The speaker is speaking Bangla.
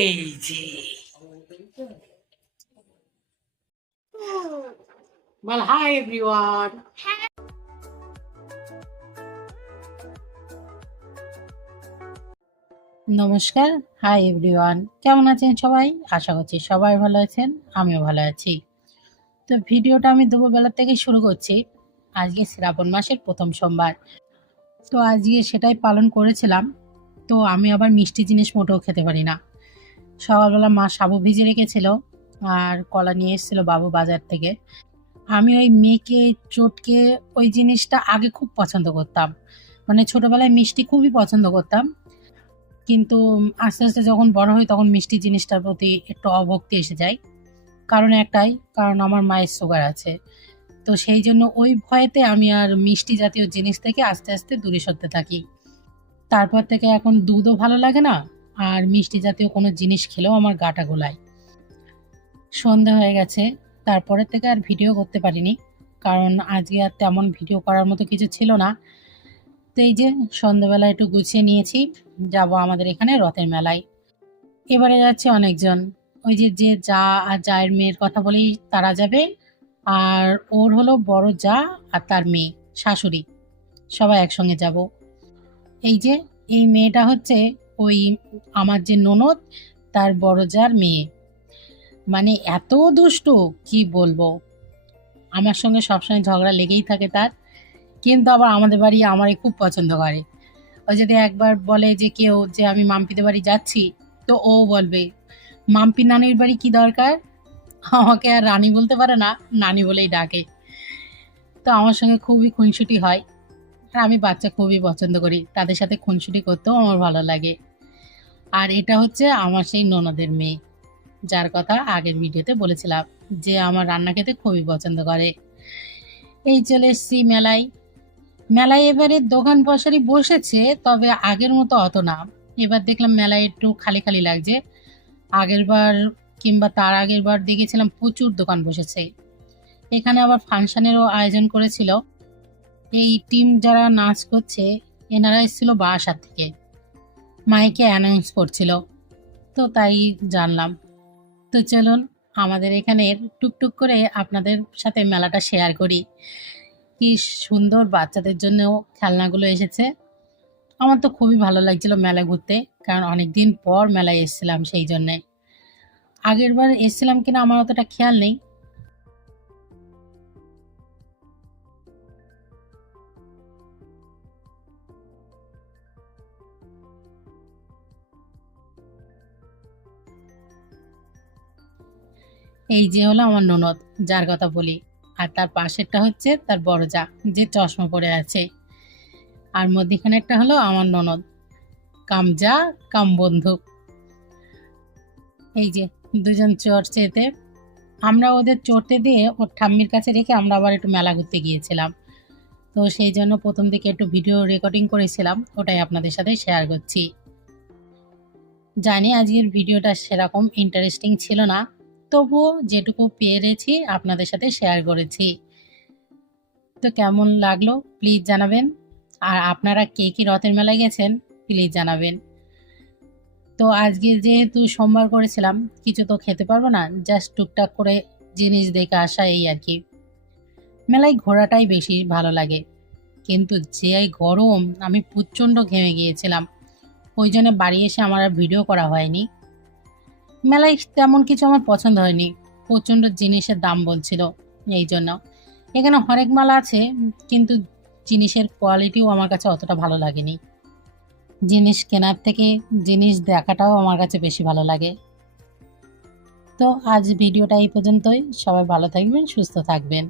এই যে বল হাই এভরিওয়ান। নমস্কার, হাই এভরিওয়ান। কেমন আছেন সবাই? আশা করছি সবাই ভালো আছেন, আমিও ভালো আছি। তো ভিডিওটা আমি দুপুরবেলা থেকে শুরু করছি। আজকে শ্রাবণ মাসের প্রথম সোমবার, তো আজকে সেটাই পালন করেছিলাম। তো আমি আবার মিষ্টি জিনিস মোটেও খেতে পারি না। সকালবেলা মা সাবু ভিজে রেখেছিল আর কলা নিয়ে এসেছিল বাবু বাজার থেকে। আমি ওই মেখে চটকে ওই জিনিসটা আগে খুব পছন্দ করতাম, মানে ছোটবেলায় মিষ্টি খুবই পছন্দ করতাম। কিন্তু আস্তে আস্তে যখন বড় হই তখন মিষ্টি জিনিসটার প্রতি একটু অভক্তি এসে যায়। কারণ একটাই, কারণ আমার মায়ের সুগার আছে। তো সেই জন্য ওই ভয়েতে আমি আর মিষ্টি জাতীয় জিনিস থেকে আস্তে আস্তে দূরে সরতে থাকি। তারপর থেকে এখন দুধও ভালো লাগে না, আর মিষ্টি জাতীয় কোনো জিনিস খেলেও আমার গাটা গোলায়। সন্ধে হয়ে গেছে, তারপরের থেকে আর ভিডিও করতে পারিনি, কারণ আজকে আর তেমন ভিডিও করার মতো কিছু ছিল না। তো এই যে সন্ধ্যাবেলা একটু গুছিয়ে নিয়েছি, যাব আমাদের এখানে রথের মেলায়। এবারে যাচ্ছে অনেকজন, ওই যে যে যা আর জায়ের মেয়ের কথা বলেই তারা যাবে, আর ওর হলো বড় যা আর তার মেয়ে শাশুড়ি, সবাই একসঙ্গে যাব। এই যে এই মেয়েটা হচ্ছে ওই আমার যে ননদ, তার বড় যার মেয়ে। মানে এত দুষ্টু কি বলবো, আমার সঙ্গে সবসময় ঝগড়া লেগেই থাকে তার। কিন্তু আবার আমাদের বাড়ি আমারই খুব পছন্দ করে। ও যদি একবার বলে যে কেউ যে আমি মাম্পিদের বাড়ি যাচ্ছি, তো ও বলবে মাম্পি নানির বাড়ি কি দরকার। আমাকে আর রানী বলতে পারে না, নানি বলেই ডাকে। তো আমার সঙ্গে খুবই খুনসুটি হয়, আর আমি বাচ্চা খুবই পছন্দ করি, তাদের সাথে খুনসুটি করতেও আমার ভালো লাগে। আর এটা হচ্ছে আমার সেই ননদের মেয়ে, যার কথা আগের ভিডিওতে বলেছিলাম যে আমার রান্না খেতে খুবই পছন্দ করে। এই চলে এসছি মেলায়। মেলায় এবারে দোকান পসরি বসেছে, তবে আগের মতো অত না। এবার দেখলাম মেলায় একটু খালি খালি লাগছে। আগের বার কিংবা তার আগের বার দেখেছিলাম প্রচুর দোকান বসেছে। এখানে আবার ফাংশনেরও আয়োজন করেছিল। এই টিম যারা নাচ করছে এনারা এসেছিল বারাসাত থেকে, মাইকে অ্যানাউন্স করছিল, তো তাই জানলাম। তো চলুন আমাদের এখানের টুকটুক করে আপনাদের সাথে মেলাটা শেয়ার করি। কি সুন্দর বাচ্চাদের জন্যও খেলনাগুলো এসেছে। আমার তো খুবই ভালো লাগছিল মেলা ঘুরতে, কারণ অনেকদিন পর মেলায় এসেছিলাম, সেই জন্যে। আগের বার এসেছিলাম কিনা আমার অতটা খেয়াল নেই। এই যে হলো আমার ননদ, যার কথা বলি, আর তার পাশেরটা হচ্ছে তার বড় যা, যে চশমা পরে আছে। আর মধ্যিখানেরটা হলো আমার ননদ, কাম যা কাম বন্ধু। এই যে দুজন চড়ছে এতে। আমরা ওদের চড়তে দিয়ে ওর ঠাম্মির কাছে রেখে আমরা আবার একটু মেলা ঘুরতে গিয়েছিলাম। তো সেই জন্য প্রথম দিকে একটু ভিডিও রেকর্ডিং করেছিলাম, ওটাই আপনাদের সাথে শেয়ার করছি। জানি আজকের ভিডিওটা সেরকম ইন্টারেস্টিং ছিল না, তবুও যেটুকু পেরেছি আপনাদের সাথে শেয়ার করেছি। তো কেমন লাগলো প্লিজ জানাবেন, আর আপনারা কে কি রথের মেলায় গেছেন প্লিজ জানাবেন। তো আজকে যেহেতু সোমবার করেছিলাম, কিছু তো খেতে পারবো না, জাস্ট টুকটাক করে জিনিস দেখে আসা, এই আর কি। মেলায় ঘোরাটাই বেশি ভালো লাগে, কিন্তু যে গরম, আমি প্রচণ্ড ঘেমে গিয়েছিলাম, ওই জন্য বাড়ি এসে আমার আর ভিডিও করা হয়নি। মেলায় তেমন কিছু আমার পছন্দ হয়নি, প্রচণ্ড জিনিসের দাম বলছিল, এই জন্য। এখানে হরেক মাল আছে, কিন্তু জিনিসের কোয়ালিটিও আমার কাছে অতটা ভালো লাগেনি। জিনিস কেনার থেকে জিনিস দেখাটাও আমার কাছে বেশি ভালো লাগে। তো আজ ভিডিওটা এই পর্যন্তই। সবাই ভালো থাকবেন, সুস্থ থাকবেন।